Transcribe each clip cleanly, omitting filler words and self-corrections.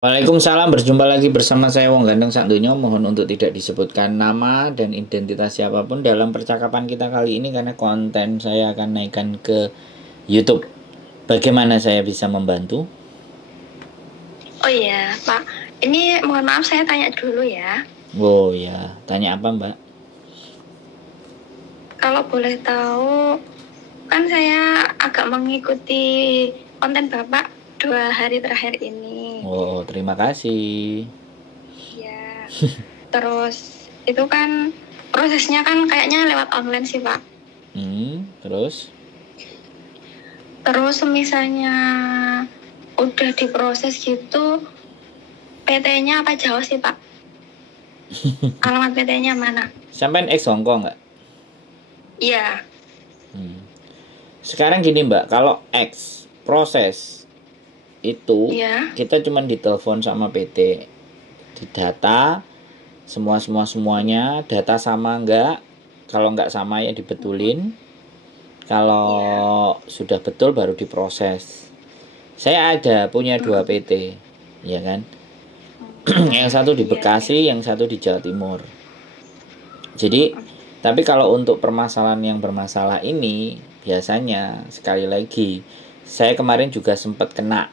Waalaikumsalam, berjumpa lagi bersama saya Wong Ganteng Sak Donya. Mohon untuk tidak disebutkan nama dan identitas siapapun dalam percakapan kita kali ini karena konten saya akan naikkan ke YouTube. Bagaimana saya bisa membantu? Oh iya, Pak. Ini mohon maaf saya tanya dulu ya. Oh ya, tanya apa Mbak? Kalau boleh tahu, kan saya agak mengikuti konten Bapak 2 hari terakhir ini. Oh, terima kasih. Ya. Terus itu kan prosesnya kan kayaknya lewat online sih, Pak. Terus? Terus misalnya udah diproses gitu, PT-nya apa jauh sih, Pak? Alamat PT-nya mana? Sampai ex Hongkong nggak? Iya. Sekarang gini Mbak, kalau X proses itu Iya. kita cuma ditelepon sama PT, didata semuanya, data sama enggak, kalau enggak sama ya dibetulin, kalau sudah betul baru diproses. Saya ada punya 2 PT, ya kan? Yang satu di Bekasi, yang satu di Jawa Timur. Jadi, tapi kalau untuk permasalahan yang bermasalah ini, biasanya sekali lagi, saya kemarin juga sempat kena.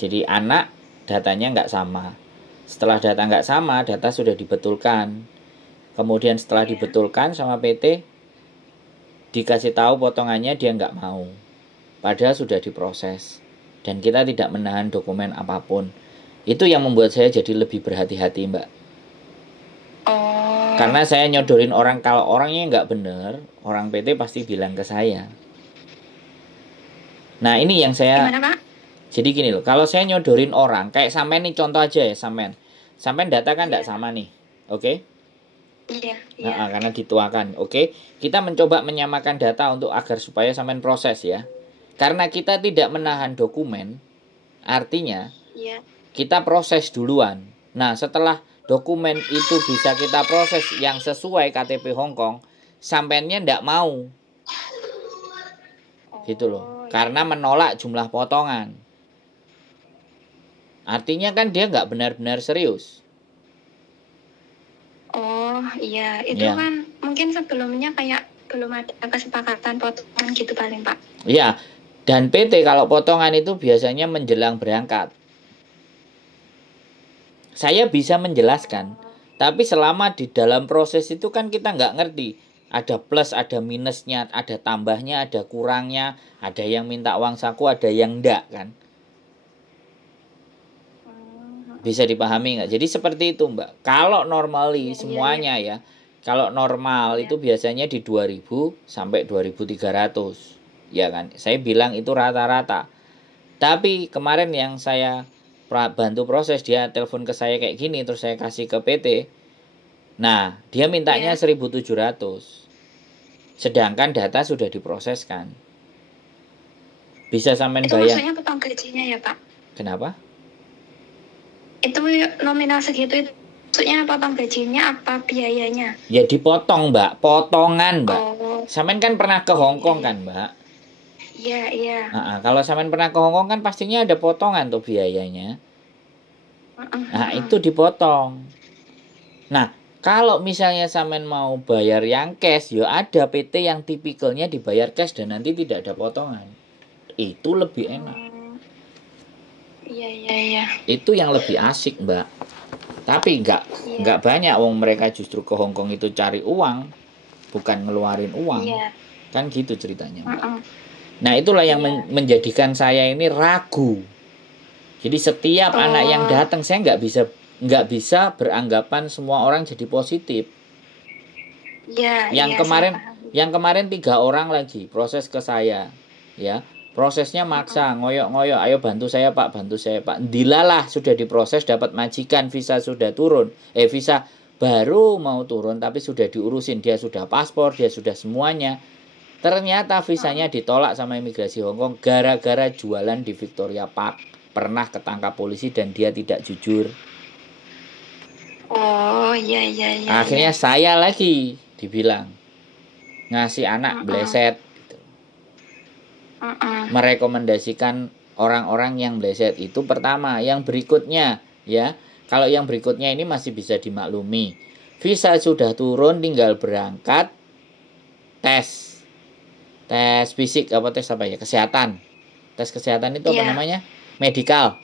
Jadi anak datanya nggak sama. Setelah data nggak sama, data sudah dibetulkan. Kemudian setelah dibetulkan sama PT, dikasih tahu potongannya dia nggak mau. Padahal sudah diproses. Dan kita tidak menahan dokumen apapun. Itu yang membuat saya jadi lebih berhati-hati Mbak. Oh. Karena saya nyodorin orang, kalau orangnya nggak bener, orang PT pasti bilang ke saya. Nah ini yang saya... Gimana, Pak? Jadi gini loh, kalau saya nyodorin orang, kayak sampean nih contoh aja ya sampean. Sampean data kan nggak sama nih, oke? Iya. Nah, karena dituakan, oke? Kita mencoba menyamakan data untuk agar supaya sampean proses ya. Karena kita tidak menahan dokumen, artinya kita proses duluan. Nah, setelah dokumen itu bisa kita proses yang sesuai KTP Hongkong, sampeannya ndak mau. Gitu loh. Karena menolak jumlah potongan. Artinya kan dia nggak benar-benar serius. Oh iya, itu kan mungkin sebelumnya kayak belum ada kesepakatan potongan gitu paling Pak. Iya, dan PT kalau potongan itu biasanya menjelang berangkat. Saya bisa menjelaskan, tapi selama di dalam proses itu kan kita nggak ngerti. Ada plus, ada minusnya, ada tambahnya, ada kurangnya, ada yang minta uang saku, ada yang enggak kan. Bisa dipahami nggak? Jadi seperti itu Mbak. Kalau normally semuanya ya, kalau normal itu biasanya di 2000 sampai 2300. Ya kan? Saya bilang itu rata-rata. Tapi kemarin yang saya bantu proses, dia telepon ke saya kayak gini, terus saya kasih ke PT. Nah, dia mintanya 1700. Sedangkan data sudah diproseskan. Bisa sampean bayar. Itu maksudnya potong gajinya ya Pak? Kenapa? Itu nominal segitu itu maksudnya potong gajinya apa biayanya? Ya dipotong Mbak, potongan Mbak. Sampean kan pernah ke Hongkong kan Mbak? Iya. Kalau sampean pernah ke Hongkong kan pastinya ada potongan tuh biayanya. Nah itu dipotong. Nah kalau misalnya sampean mau bayar yang cash, ya ada PT yang tipikalnya dibayar cash dan nanti tidak ada potongan. Itu lebih enak. Iya. Itu yang lebih asik Mbak. Tapi nggak banyak wong mereka justru ke Hongkong itu cari uang, bukan ngeluarin uang. Kan gitu ceritanya Mbak. Nah itulah yang menjadikan saya ini ragu. Jadi setiap anak yang datang saya nggak bisa beranggapan semua orang jadi positif. Yang kemarin 3 orang lagi proses ke saya, ya prosesnya maksa, ngoyok-ngoyok, ayo bantu saya Pak. Dilalah sudah diproses, dapat majikan, visa sudah turun, visa baru mau turun tapi sudah diurusin, dia sudah paspor, dia sudah semuanya. Ternyata visanya ditolak sama imigrasi Hongkong gara-gara jualan di Victoria Park. Pernah ketangkap polisi dan dia tidak jujur. Oh iya. Akhirnya saya lagi dibilang ngasih anak bleset gitu. Merekomendasikan orang-orang yang bleset itu pertama. Yang berikutnya ya. Kalau yang berikutnya ini masih bisa dimaklumi. Visa sudah turun, tinggal berangkat tes. Tes fisik apa tes apa ya? Kesehatan. Tes kesehatan itu apa Iya. namanya? Medikal.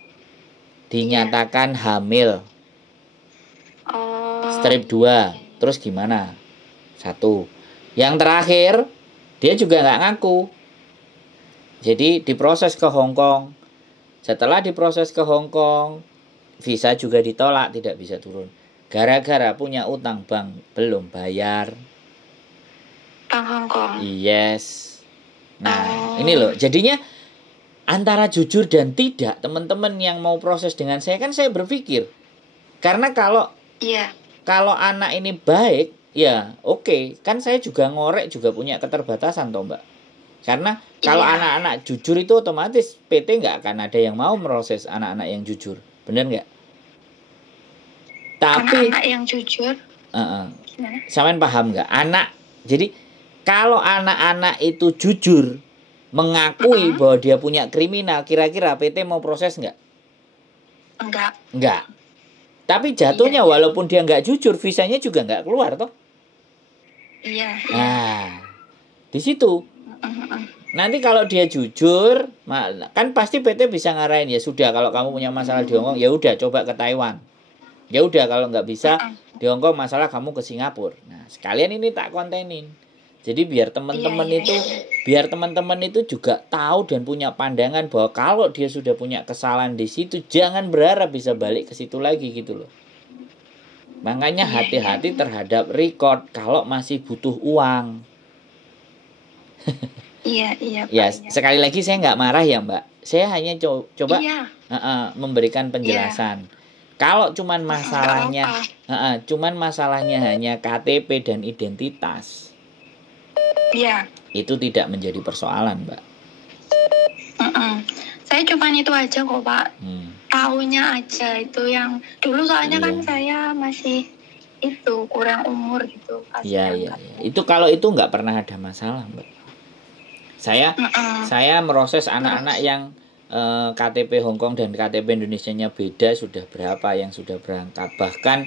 Dinyatakan hamil. Oh. Strip 2. Terus gimana? 1. Yang terakhir, dia juga nggak ngaku. Jadi diproses ke Hong Kong. Setelah diproses ke Hong Kong, visa juga ditolak, tidak bisa turun. Gara-gara punya utang bank, belum bayar. Bang Hong Kong. Yes. Nah, ini loh. Jadinya antara jujur dan tidak, teman-teman yang mau proses dengan saya, kan saya berpikir. Karena kalau Iya. kalau anak ini baik, ya oke. Kan saya juga ngorek, juga punya keterbatasan toh Mbak. Karena kalau Iya. anak-anak jujur itu otomatis PT nggak akan ada yang mau meroses anak-anak yang jujur. Bener nggak? Tapi Anak-anak yang jujur. Gimana? Sampean paham nggak? Jadi kalau anak-anak itu jujur mengakui bahwa dia punya kriminal, kira-kira PT mau proses nggak? Enggak. Nggak. Tapi jatuhnya walaupun dia nggak jujur, visanya juga nggak keluar toh. Iya. Nah, di situ. Nanti kalau dia jujur, kan pasti PT bisa ngarahin, ya sudah kalau kamu punya masalah di Hong Kong, ya udah coba ke Taiwan. Ya udah kalau nggak bisa di Hong Kong, masalah kamu ke Singapura. Nah, sekalian ini tak kontenin. Jadi biar teman-teman biar teman-teman itu juga tahu dan punya pandangan bahwa kalau dia sudah punya kesalahan di situ, jangan berharap bisa balik ke situ lagi gitu loh. Makanya hati-hati terhadap record kalau masih butuh uang. Iya. Ya, sekali lagi saya nggak marah ya Mbak. Saya hanya coba memberikan penjelasan. Kalau cuman masalahnya hanya KTP dan identitas, itu tidak menjadi persoalan Mbak. Saya cuma itu aja kok Pak. Taunya aja itu yang dulu soalnya kan saya masih itu kurang umur gitu. Iya. Itu kalau itu nggak pernah ada masalah Mbak. Saya meroses anak-anak yang KTP Hong Kong dan KTP Indonesianya beda sudah berapa yang sudah berangkat. Bahkan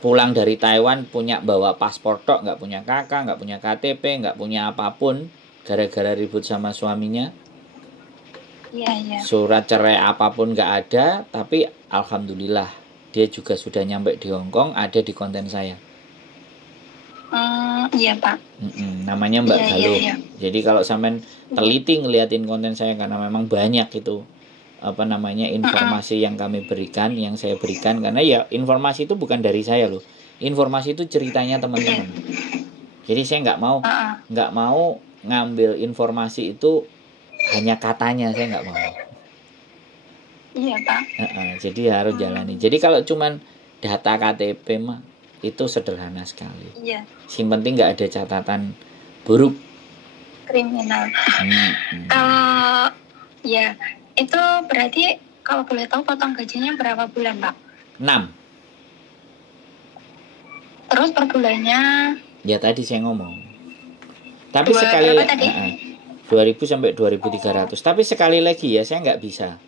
pulang dari Taiwan bawa paspor tok, nggak punya kakak, nggak punya KTP, nggak punya apapun, gara-gara ribut sama suaminya. Iya. Surat cerai apapun nggak ada, tapi alhamdulillah dia juga sudah nyampe di Hong Kong, ada di konten saya. Iya Pak. Namanya Mbak Galuh. Jadi kalau sampean teliti ngeliatin konten saya, karena memang banyak itu informasi yang kami berikan, yang saya berikan, karena ya informasi itu bukan dari saya loh. Informasi itu ceritanya teman-teman. Jadi saya nggak mau ngambil informasi itu hanya katanya, saya nggak mau. Iya Pak. Jadi harus jalani. Jadi kalau cuman data KTP mah itu sederhana sekali. Iya. Yang penting nggak ada catatan buruk kriminal. Kalau ya itu berarti kalau boleh tahu potong gajinya berapa bulan Pak? 6. Terus per bulannya? Ya tadi saya ngomong. Tapi sekali 2000 sampai 2300. Tapi sekali lagi ya, saya nggak bisa.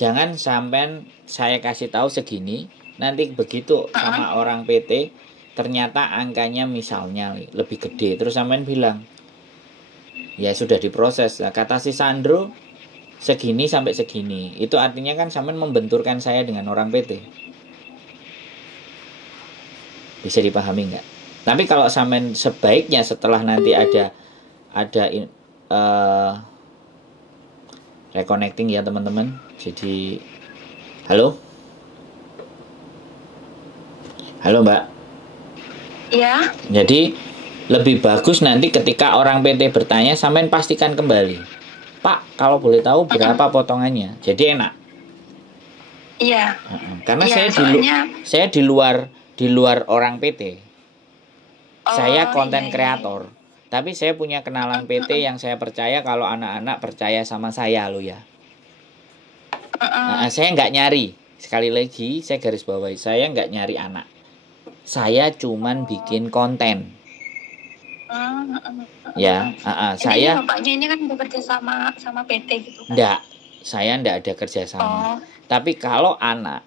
Jangan sampai saya kasih tahu segini, nanti begitu sama orang PT ternyata angkanya misalnya lebih gede, terus sampean bilang ya sudah diproses. Nah, kata si Sandro segini sampai segini, itu artinya kan sampean membenturkan saya dengan orang PT. Bisa dipahami nggak? Tapi kalau sampean sebaiknya setelah nanti ada reconnecting ya teman-teman. Jadi halo Mbak. Iya. Jadi lebih bagus nanti ketika orang PT bertanya, sampean pastikan kembali, Pak, kalau boleh tahu berapa potongannya. Jadi enak. Iya. Karena saya di luar orang PT. Saya konten kreator. Tapi saya punya kenalan PT yang saya percaya, kalau anak-anak percaya sama saya loh ya. Saya nggak nyari. Sekali lagi saya garis bawahi, saya nggak nyari anak. Saya cuman bikin konten. Saya bapaknya ini kan bekerja sama PT gitu kan? Enggak, saya enggak ada kerjasama. Tapi kalau anak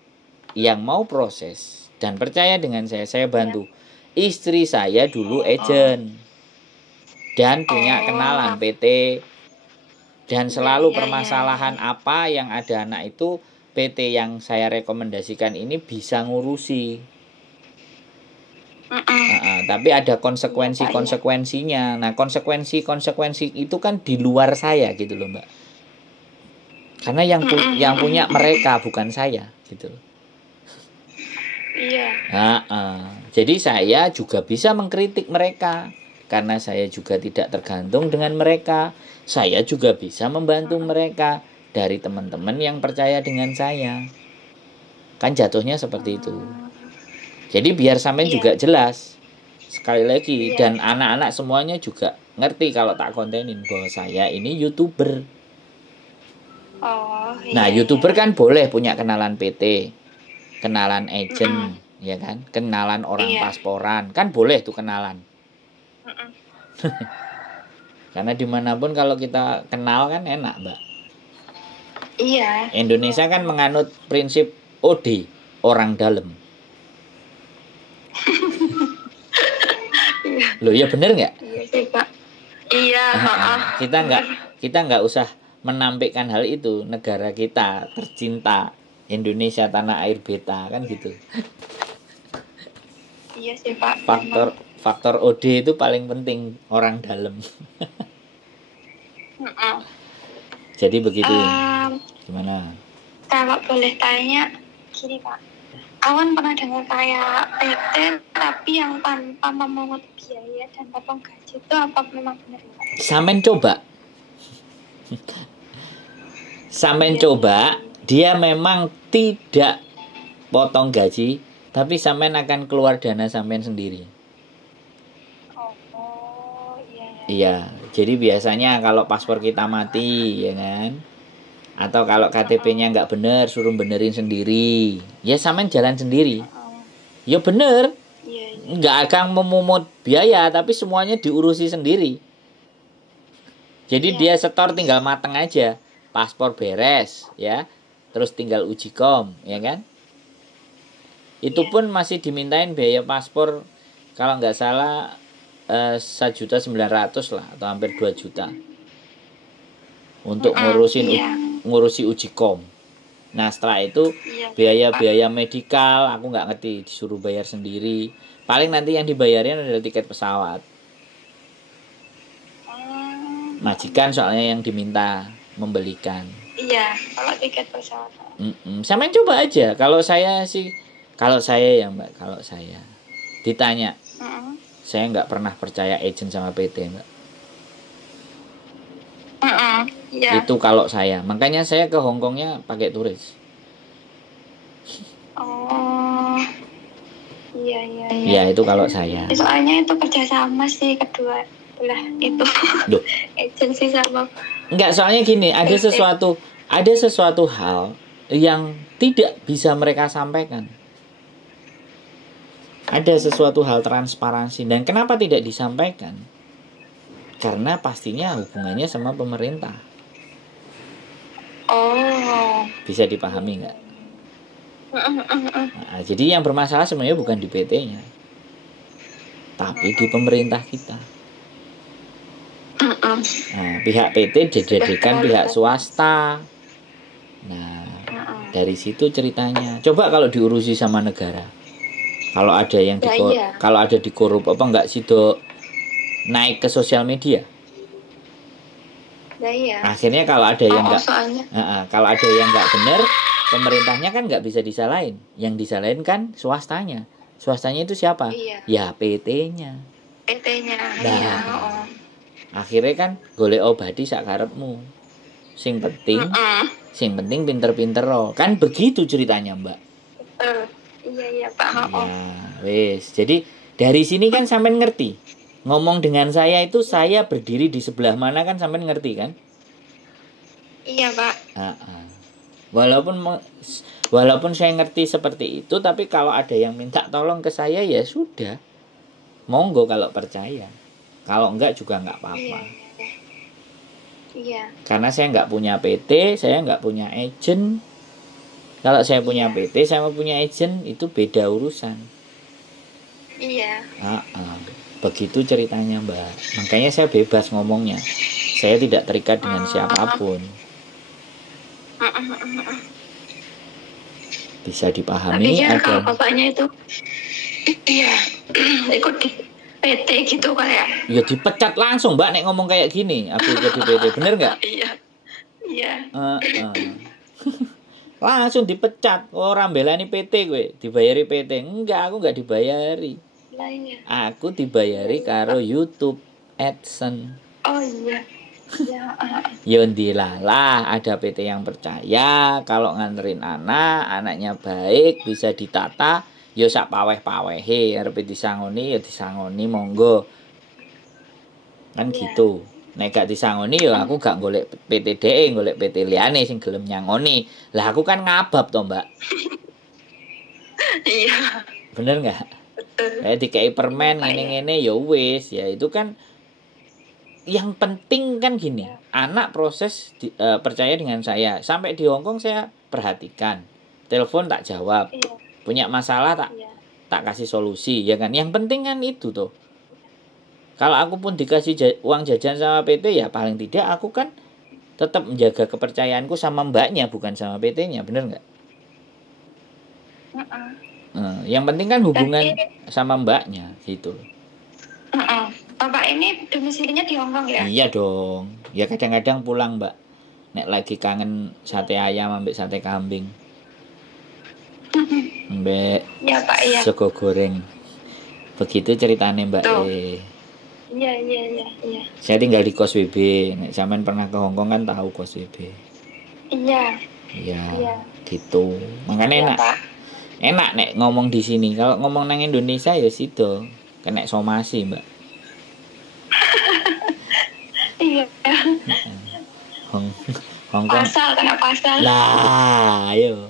yang mau proses dan percaya dengan saya bantu. Istri saya dulu agent dan punya kenalan PT, dan selalu permasalahan apa yang ada anak itu PT yang saya rekomendasikan ini bisa ngurusi. Tapi ada konsekuensinya. Nah, konsekuensi itu kan di luar saya gitu loh, Mbak. Karena yang punya mereka bukan saya gitu. Iya. Jadi saya juga bisa mengkritik mereka karena saya juga tidak tergantung dengan mereka. Saya juga bisa membantu mereka dari teman-teman yang percaya dengan saya. Kan jatuhnya seperti itu. Jadi biar sampean juga jelas. Sekali lagi, dan anak-anak semuanya juga ngerti kalau tak kontenin bahwa saya ini YouTuber. Nah, YouTuber kan boleh punya kenalan PT, kenalan agent, ya kan? Kenalan orang pasporan, kan boleh tuh kenalan. Karena dimanapun kalau kita kenal kan enak, Mbak. Iya. Indonesia kan menganut prinsip OD, orang dalam. Loh, ya bener nggak? Iya sih, Pak. Iya. Kita nggak usah menampilkan hal itu. Negara kita tercinta, Indonesia tanah air beta, kan gitu. Iya sih, Pak. Faktor OD itu paling penting, orang dalam. Jadi begitu. Gimana? Kalau boleh tanya, gini Pak. Awan pernah dengar kayak PT tapi yang tanpa memungut biaya dan potong gaji itu apa memang benar ya, Pak? Sampean coba, dia memang tidak potong gaji, tapi sampean akan keluar dana sampean sendiri. Iya, jadi biasanya kalau paspor kita mati, ya kan? Atau kalau KTP-nya nggak bener, suruh benerin sendiri. Ya sampean jalan sendiri. Ya bener. Nggak akan memungut biaya, tapi semuanya diurusi sendiri. Jadi dia setor tinggal mateng aja. Paspor beres, ya. Terus tinggal uji kom, ya kan? Itu pun masih dimintain biaya paspor, kalau nggak salah 1.900.000 lah, atau hampir 2 juta. Untuk ngurusi uji kom. Nah setelah itu biaya medikal aku nggak ngerti, disuruh bayar sendiri. Paling nanti yang dibayarin adalah tiket pesawat. Majikan soalnya yang diminta membelikan. Iya, kalau tiket pesawat. Sampean coba aja. Kalau saya ya Mbak, kalau saya ditanya, saya nggak pernah percaya agent sama PT, Mbak. Itu kalau saya, makanya saya ke Hongkongnya pakai turis. Iya. Ya itu kalau saya. Soalnya itu kerjasama sih kedua belah itu. Agensi sama. Enggak, soalnya gini, ada sesuatu hal yang tidak bisa mereka sampaikan. Ada sesuatu hal transparansi, dan kenapa tidak disampaikan? Karena pastinya hubungannya sama pemerintah. Bisa dipahami nggak? Nah, jadi yang bermasalah sebenarnya bukan di PT-nya, tapi di pemerintah kita. Nah, pihak PT dijadikan pihak swasta. Nah, dari situ ceritanya. Coba kalau diurusi sama negara. Kalau ada yang kalau ada dikorup apa enggak sih, Dok? Naik ke sosial media. Akhirnya kalau ada yang kalau ada yang nggak benar, pemerintahnya kan nggak bisa disalahin. Yang disalahin kan swastanya. Swastanya itu siapa? Ya PT-nya. Nah, akhirnya kan golek obati sak karepmu. Sing penting pinter-pinter kan begitu ceritanya, Mbak. Iya Pak. Wes. Jadi dari sini kan sampean ngerti. Ngomong dengan saya itu saya berdiri di sebelah mana kan sampean ngerti kan? Iya, Pak. Walaupun saya ngerti seperti itu, tapi kalau ada yang minta tolong ke saya ya sudah. Monggo kalau percaya. Kalau enggak juga enggak apa-apa. Iya. Karena saya enggak punya PT, saya enggak punya agent. Kalau saya punya PT sama punya agent itu beda urusan. Iya. Begitu ceritanya Mbak. Makanya saya bebas ngomongnya. Saya tidak terikat dengan siapapun. Bisa dipahami. Tapi ada kalau bapaknya itu iya ikut di PT gitu kayak. Ya dipecat langsung Mbak nek ngomong kayak gini. Aku ikut di PT, bener nggak? Iya. Langsung dipecat. Orang belani PT gue, dibayari PT. Enggak, aku nggak dibayari. Aku dibayari karo YouTube AdSense. Oh iya. Ya ndilalah ada PT yang percaya kalau nganterin anaknya baik, bisa ditata, ya sak paweh-pawehe, arep disangoni ya disangoni monggo. Kan gitu. Nek gak disangoni ya aku gak golek PT DE, golek PT liyane sing gelem nyangoni. Lah aku kan ngabab to, Mbak. Iya. Bener nggak? Kayak dikai permen ngene-ngene ya wis, ya itu kan yang penting kan gini, anak proses percaya dengan saya. Sampai di Hongkong saya perhatikan, telepon tak jawab, punya masalah tak kasih solusi, ya kan. Yang penting kan itu tuh. Kalau aku pun dikasih uang jajan sama PT, ya paling tidak aku kan tetap menjaga kepercayaanku sama mbaknya, bukan sama PT-nya, bener nggak? Yang penting kan hubungan sama mbaknya gitu. Bapak ini domisilinya di Hongkong ya? Iya dong. Ya kadang-kadang pulang Mbak. Nek lagi kangen sate ayam ambek sate kambing. Ambek ya, Pak, iya. sego goreng. Begitu ceritanya Mbak. Iya. Saya tinggal di kos WB. Nek sampean pernah ke Hongkong kan tahu kos WB. Iya. Gitu. Makanya enak. Pak. Enak nek ngomong di sini. Kalau ngomong nang Indonesia ya sido. Kena somasi Mbak. Iya. Hongkong. Kena pasal. Lah, ayo.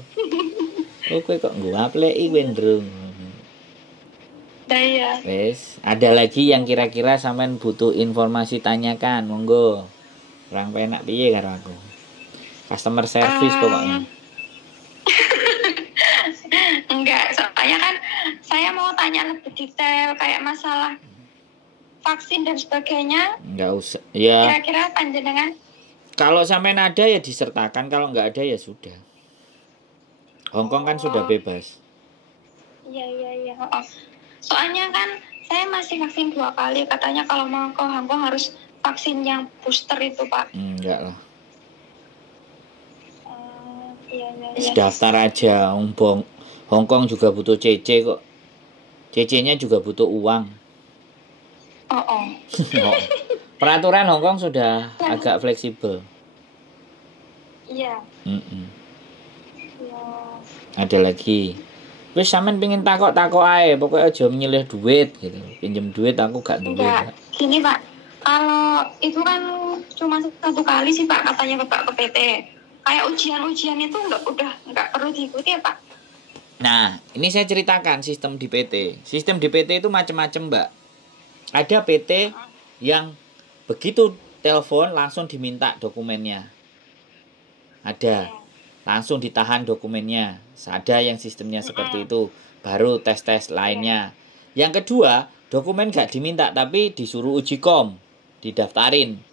Kowe kok nguapleki kowe ndrung. Iya. Wes, ada lagi yang kira-kira sampean butuh informasi tanyakan, monggo. Kurang penak piye karo aku. Customer service pokoknya. Enggak, soalnya kan saya mau tanya lebih detail kayak masalah vaksin dan sebagainya. Enggak usah. Ya. Kira-kira panjenengan kalau sampean ada ya disertakan, kalau enggak ada ya sudah. Hongkong kan sudah bebas. Iya. Soalnya kan saya masih vaksin 2 kali, katanya kalau mau ke Hongkong harus vaksin yang booster itu, Pak. Enggak lah. Iya. Daftar aja, Hongkong juga butuh CC kok. CC-nya juga butuh uang. Peraturan Hongkong sudah agak fleksibel. Iya. Ada lagi. Wis sampean pengen takok ae, pokoknya aja nyilih duit gitu. Pinjem duit aku gak duwe. Enggak. Gini, Pak. Kalau itu kan cuma 1 kali sih, Pak, katanya Bapak ke PT. Kayak ujian itu enggak perlu diikuti ya, Pak? Nah, ini saya ceritakan sistem di PT. Sistem di PT itu macam-macam, Mbak. Ada PT yang begitu telepon langsung diminta dokumennya. Ada. Langsung ditahan dokumennya. Ada yang sistemnya seperti itu. Baru tes-tes lainnya. Yang kedua, dokumen gak diminta tapi disuruh uji kom. Didaftarin.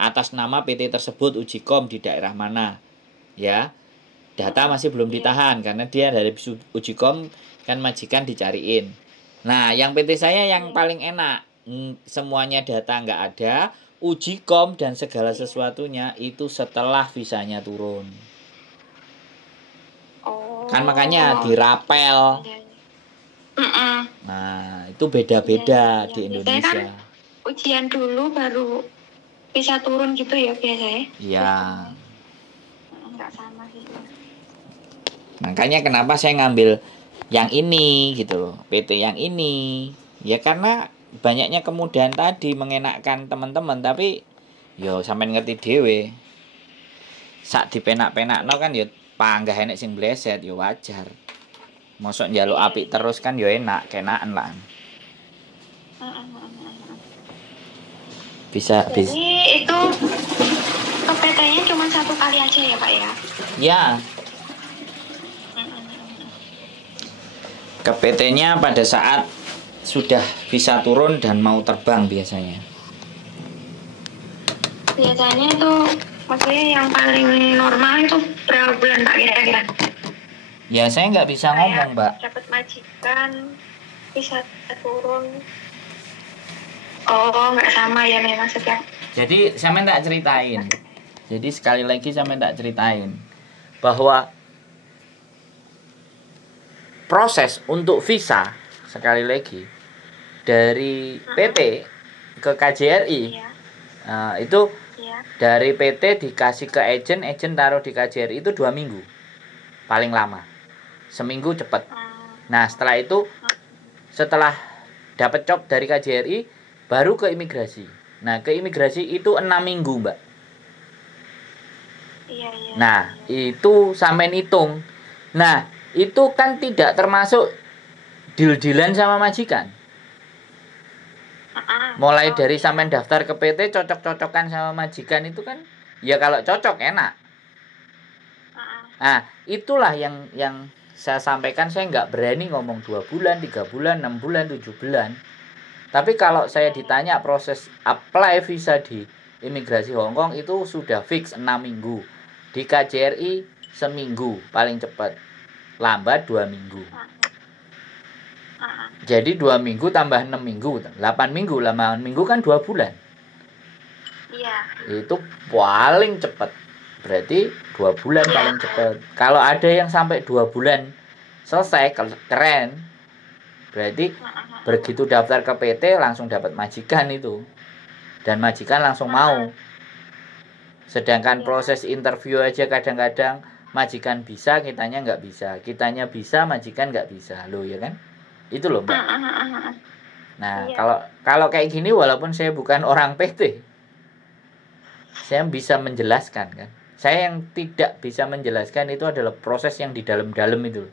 Atas nama PT tersebut uji kom di daerah mana. Ya. Data masih belum ditahan karena dia dari uji kom kan majikan dicariin. Nah, yang PT saya yang paling enak. Semuanya data nggak ada, uji kom dan segala sesuatunya itu setelah visanya turun. Kan makanya dirapel. Nah, itu beda-beda di Indonesia. Kan ujian dulu baru bisa turun gitu ya biasanya. Iya. Enggak sama sih. Makanya kenapa saya ngambil yang ini gitu loh, PT yang ini. Ya karena banyaknya kemudahan tadi mengenakkan teman-teman, tapi yo sampean ngerti dhewe. Sak dipenak-penakno kan yo panggah enek sing bleset yo wajar. Mosok njaluk apik terus kan yo enak, kenaken lah. Bisa. Jadi itu ke PT-nya cuma 1 kali aja ya, Pak ya? Ya. Ke PT-nya pada saat sudah bisa turun dan mau terbang biasanya. Biasanya itu maksudnya yang paling normal itu berapa bulan Pak kira-kira? Ya saya nggak bisa ngomong, Mbak. Dapat majikan bisa turun. Oh, nggak sama ya memang setiap. Jadi saya tak ceritain. Jadi sekali lagi saya tak ceritain bahwa proses untuk visa sekali lagi dari PT ke KJRI itu dari PT dikasih ke agen taruh di KJRI itu 2 minggu paling lama, seminggu cepat. Nah setelah itu setelah dapat job dari KJRI baru ke imigrasi. Nah ke imigrasi itu 6 minggu Mbak. Nah itu sampai hitung. Nah itu kan tidak termasuk deal-dealan sama majikan. Mulai dari sampean daftar ke PT cocok-cocokan sama majikan itu kan ya kalau cocok enak. Nah itulah yang saya sampaikan. Saya nggak berani ngomong 2 bulan, 3 bulan, 6 bulan, 7 bulan. Tapi kalau saya ditanya proses apply visa di imigrasi Hong Kong itu sudah fix 6 minggu. Di KJRI seminggu paling cepat. Lambat 2 minggu. Jadi 2 minggu tambah 6 minggu 8 minggu. 8 minggu kan 2 bulan. Iya. Itu paling cepat. Berarti 2 bulan paling cepat. Kalau ada yang sampai 2 bulan selesai, keren. Berarti begitu daftar ke PT langsung dapat majikan itu. Dan majikan langsung mau. Sedangkan proses interview aja kadang-kadang majikan bisa, kitanya nggak bisa. Kitanya bisa, majikan nggak bisa. Loh ya kan? Itu loh Mbak. Nah kalau kayak gini walaupun saya bukan orang PT, saya bisa menjelaskan kan. Saya yang tidak bisa menjelaskan itu adalah proses yang di dalam-dalam itu.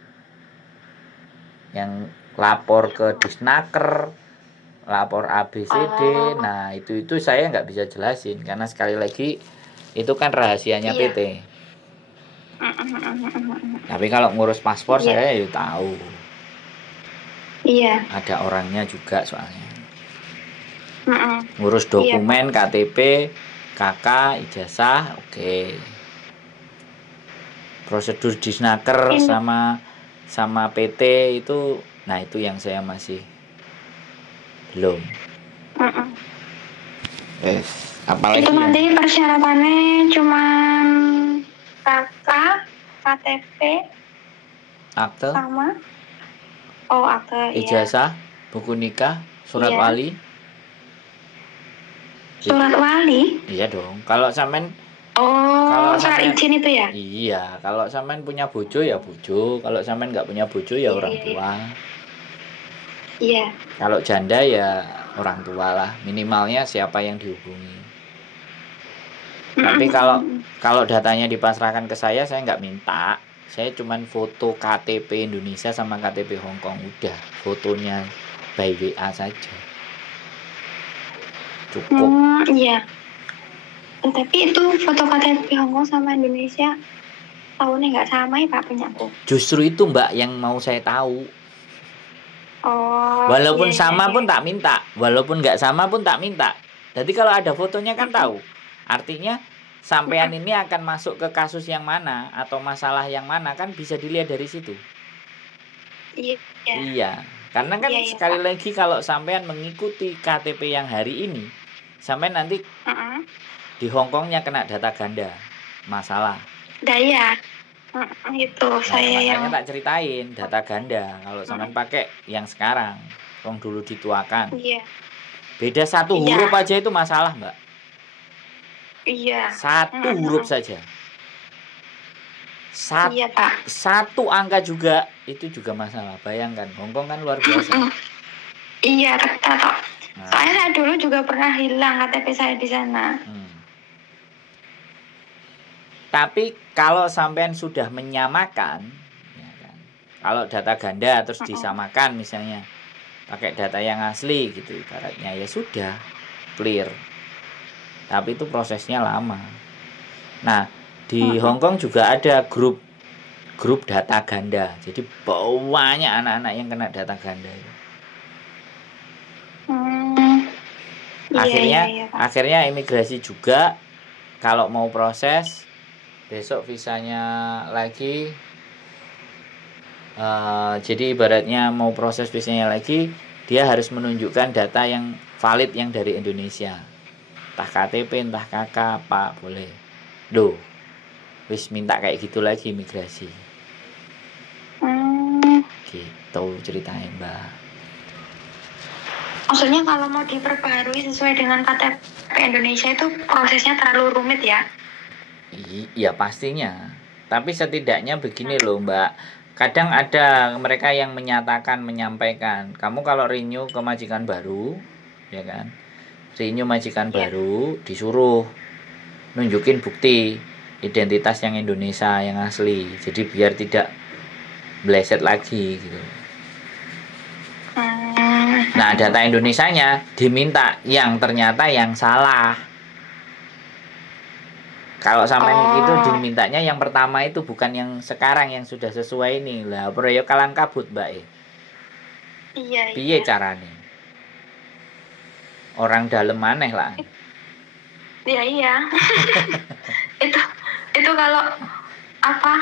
Yang lapor ke Disnaker, lapor ABCD. Nah itu saya nggak bisa jelasin karena sekali lagi itu kan rahasianya PT. Tapi kalau ngurus paspor saya ya tahu. Iya. Ada orangnya juga soalnya. Ngurus dokumen, KTP, KK, ijazah, oke. Prosedur Disnaker sama PT itu, nah itu yang saya masih belum. Apalagi itu nanti persyaratannya cuman KK, KTP, akte, sama akte, ijazah, buku nikah, surat wali. Surat wali? Iya dong. Kalau sampean surat izin itu ya? Iya, kalau sampean punya bojo ya bojo, kalau sampean nggak punya bojo ya orang tua. Iya. Kalau janda ya orang tua lah, minimalnya siapa yang dihubungi. Tapi kalau datanya dipasrahkan ke saya nggak minta. Saya cuman foto KTP Indonesia sama KTP Hong Kong, udah fotonya by WA saja. Cukup. Iya. Tapi itu foto KTP Hong Kong sama Indonesia tahunnya nggak sama ya Pak punyaku. Justru itu Mbak yang mau saya tahu. Walaupun sama pun tak minta, walaupun nggak sama pun tak minta. Jadi kalau ada fotonya kan tahu. Artinya sampean ini akan masuk ke kasus yang mana atau masalah yang mana kan bisa dilihat dari situ. Iya. Karena kan sekali lagi kalau sampean mengikuti KTP yang hari ini, sampean nanti di Hong Kongnya kena data ganda, masalah. Daya. Itu saya yang tak ceritain data ganda kalau sampean pakai yang sekarang, yang dulu dituakan. Iya. Beda 1 huruf aja itu masalah, Mbak. Iya. 1 huruf saja. Iya, Pak. 1 angka juga itu juga masalah. Bayangkan, Hong Kong kan luar biasa. Iya, Pak. Soalnya saya dulu juga pernah hilang KTP saya di sana. Tapi kalau sampean sudah menyamakan, ya kan, kalau data ganda terus disamakan misalnya pakai data yang asli gitu ibaratnya, ya sudah clear. Tapi itu prosesnya lama. Nah di Hong Kong juga ada grup grup data ganda. Jadi banyak anak-anak yang kena data ganda. Akhirnya imigrasi juga kalau mau proses besok visanya lagi. Jadi ibaratnya mau proses visanya lagi, dia harus menunjukkan data yang valid yang dari Indonesia. Entah KTP, entah KK, Pak, boleh. Loh, wis minta kayak gitu lagi imigrasi. Gitu ceritanya, Mbak. Maksudnya kalau mau diperbarui sesuai dengan KTP Indonesia itu prosesnya terlalu rumit ya? Iya pastinya. Tapi setidaknya begini loh, Mbak. Kadang ada mereka yang menyampaikan, kamu kalau renew ke majikan baru, ya kan? Renew majikan baru, disuruh nunjukin bukti identitas yang Indonesia yang asli. Jadi biar tidak bleset lagi gitu. Nah, data Indonesianya diminta yang ternyata yang salah. Kalau sampai itu dimintanya yang pertama itu bukan yang sekarang yang sudah sesuai ini. Lah, proyek kalang kabut, Mbak. Iya. Piye carane? Orang dalam maneh lah. Iya. itu kalau apa?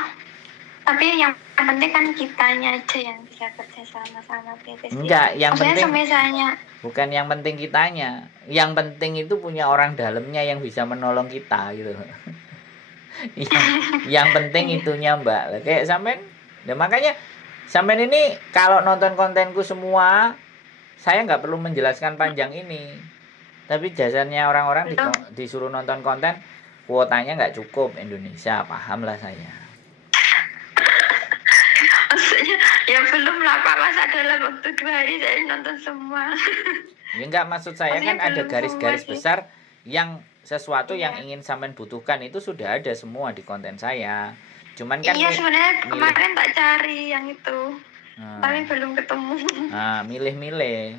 Tapi yang penting kan kitanya aja yang bisa kerja sama PT. Enggak, yang penting misalnya bukan yang penting kitanya. Yang penting itu punya orang dalamnya yang bisa menolong kita gitu. yang penting itunya, Mbak. Kayak sampean, ya makanya sampean ini kalau nonton kontenku semua, saya nggak perlu menjelaskan panjang ini. Tapi jasanya orang-orang disuruh nonton konten, kuotanya nggak cukup Indonesia, paham lah saya. Maksudnya ya belum lah Pak, masa dalam waktu 2 hari saya nonton semua. Ya enggak, maksud saya kan ada garis-garis besar yang sesuatu yang ingin sampean butuhkan itu sudah ada semua di konten saya. Cuman kan sebenarnya kemarin tak cari yang itu. Tapi belum ketemu. Milih-milih.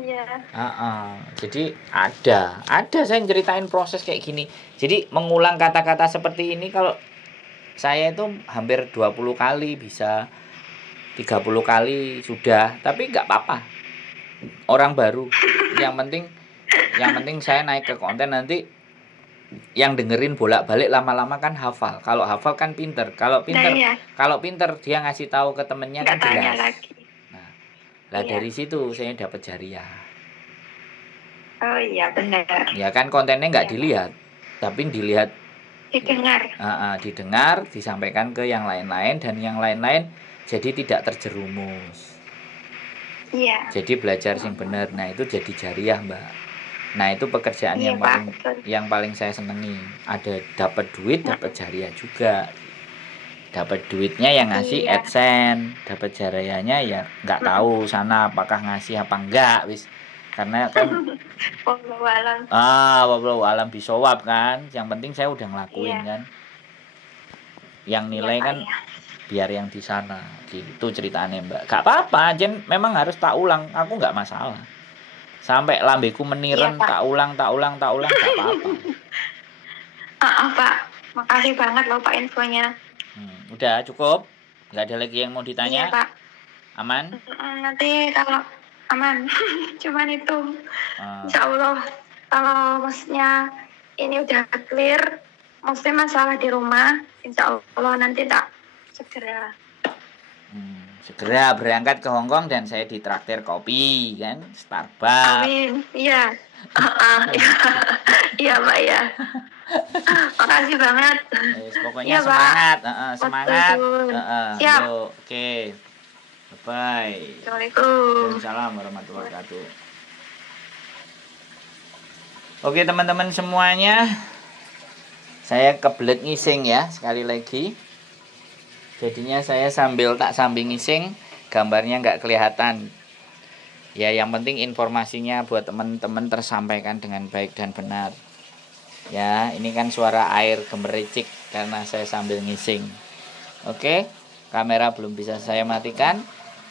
Iya. Jadi ada saya ceritain proses kayak gini. Jadi mengulang kata-kata seperti ini kalau saya itu hampir 20 kali bisa 30 kali sudah, tapi enggak apa-apa. Orang baru. Yang penting saya naik ke konten nanti yang dengerin bolak-balik lama-lama kan hafal. Kalau hafal kan pinter. Kalau pinter dia ngasih tahu ke temennya kan jelas. Nah, dari situ saya dapat jariah. Oh iya benar. Ya kan kontennya nggak dilihat, tapi didengar. Didengar, disampaikan ke yang lain-lain dan yang lain-lain jadi tidak terjerumus. Iya. Jadi belajar sing bener. Nah, itu jadi jariah, Mbak. Nah, itu pekerjaan yang paling saya senengi. Ada dapat duit, dapat jariah juga. Dapat duitnya yang ngasih AdSense, dapat jariahnya ya nggak tahu sana apakah ngasih apa enggak, wis. Karena kan wallahu alam bisawab kan. Yang penting saya udah ngelakuin kan. Yang nilai kan biar yang di sana. Gitu ceritanya, Mbak. Gak apa-apa, Jen memang harus tak ulang. Aku nggak masalah. Sampai lambeku meniren, tak ulang gak apa-apa. Pak, makasih banget loh Pak infonya. Udah cukup? Nggak ada lagi yang mau ditanya? Iya, Pak. Aman? Nanti kalau aman, cuman itu. Insya Allah, kalau maksudnya ini udah clear, maksudnya masalah di rumah, insya Allah nanti tak segera berangkat ke Hong Kong dan saya ditraktir kopi kan, Starbucks. Amin, iya. Iya Pak ya. Makasih banget. Pokoknya semangat, semangat. Siap. Oke. Bye. Assalamualaikum. Waalaikumsalam warahmatullahi wabarakatuh. Oke teman-teman semuanya, saya kebelet ngising ya sekali lagi. Jadinya saya sambil ngising, gambarnya nggak kelihatan. Ya yang penting informasinya buat teman-teman tersampaikan dengan baik dan benar. Ya ini kan suara air gemericik karena saya sambil ngising. Oke, kamera belum bisa saya matikan.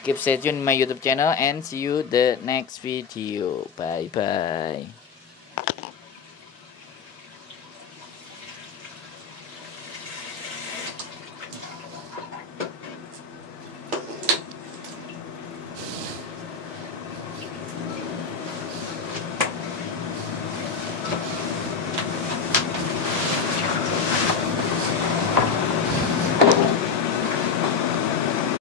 Keep stay tune my YouTube channel and see you the next video. Bye bye.